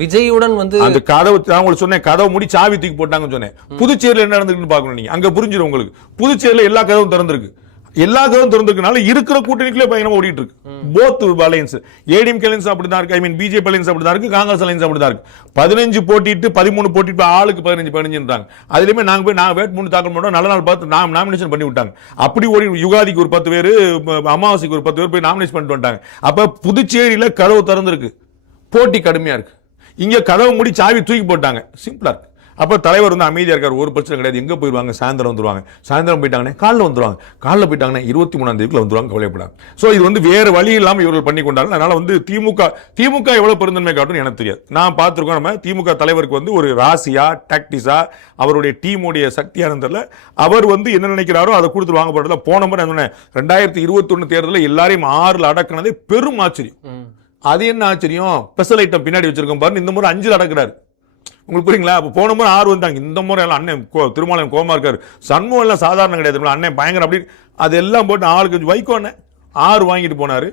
விஜயுடன் அந்த கதவு நான் உங்களுக்கு சொன்னேன், கதவு மூடி சாவி தூக்கி போட்டாங்கன்னு சொன்னேன். புதுச்சேரியில் என்ன நடந்துருக்குன்னு பார்க்கணும் நீங்க, அங்க புரிஞ்சிடும் உங்களுக்கு. புதுச்சேரியில் எல்லா கதவும் திறந்திருக்கு, எல்லா கதவும் திறந்திருக்கனால இருக்கிற கூட்டணிக்குள்ளே பயணமா ஓடிட்டு இருக்கு. போத் அலையன்ஸ், ஏடிஎம்கே அலையன்ஸ் அப்படிதான் இருக்கு, ஐ மீன் பிஜேபி அலையன்ஸ் அப்படிதான் இருக்கு, காங்கிரஸ் அலையன்ஸ் அப்படிதான் இருக்கு. 15 போட்டிட்டு 13 போட்டிட்டு ஆளுக்கு 15 அதுலயுமே நாங்க போய் வேட்புமனு தாக்கல் பண்ணோம், நல்ல நாள் பார்த்து நாமினேஷன் பண்ணி விட்டாங்க. அப்படி ஓடி யுகாதிக்கு ஒரு 10 பேர், அமாவாசைக்கு ஒரு 10 பேர் போய் நாமினேஷன் பண்ணிட்டு வந்துட்டாங்க. அப்ப புதுச்சேரியில கதவு திறந்திருக்கு, போட்டி கடுமையா இருக்கு. இங்க கதவு மூடி சாவி தூக்கி போட்டாங்க, சிம்பிளா இருக்கு. அப்ப தலைவர் வந்து அமைதியா இருக்காரு, ஒரு பிரச்சனை கிடையாது. எங்க போயிருவாங்க, சாயந்தரம் வந்துருவாங்க, சாயந்தரம் போயிட்டாங்கன்னா காலைல வந்துருவாங்க, காலைல போயிட்டாங்கன்னா 23ஆம் தேதிக்குள்ள வந்துருவாங்க, கவலைப்படாது. சோ இது வந்து வேற வழி இல்லாம இவர்கள் பண்ணி கொண்டாங்க. அதனால வந்து திமுக எவ்வளவு பெருந்தன்மை காட்டும் எனக்கு தெரியாது. நான் பார்த்திருக்கோம், நம்ம திமுக தலைவருக்கு வந்து ஒரு ராசியா டாக்டிஸா அவருடைய டீமுடைய சக்தியானதுல அவர் வந்து என்ன நினைக்கிறாரோ அதை கொடுத்து வாங்க போறதுல. போன முறை 2021 தேர்தலில் எல்லாரையும் 6ல் அடக்குனதே பெரும் ஆச்சரியம். அது என்ன ஆச்சரியம், ஸ்பெஷல் ஐட்டம் பின்னாடி வச்சிருக்கோம் பாருங்க, இந்த முறை 5ல் அடக்குறாரு. உங்களுக்கு புரியுங்களா? அப்ப போன முறை 6 வந்தாங்க, இந்த முறை எல்லாம் அண்ணன் திருமாவளவன் கோமா இருக்காரு, சண்முகம் எல்லாம் சாதாரண கிடையாது, அண்ணன் பயங்கரம் அப்படி அதெல்லாம் போட்டு ஆளுக்கு வைகோ 6 வாங்கிட்டு போனாரு.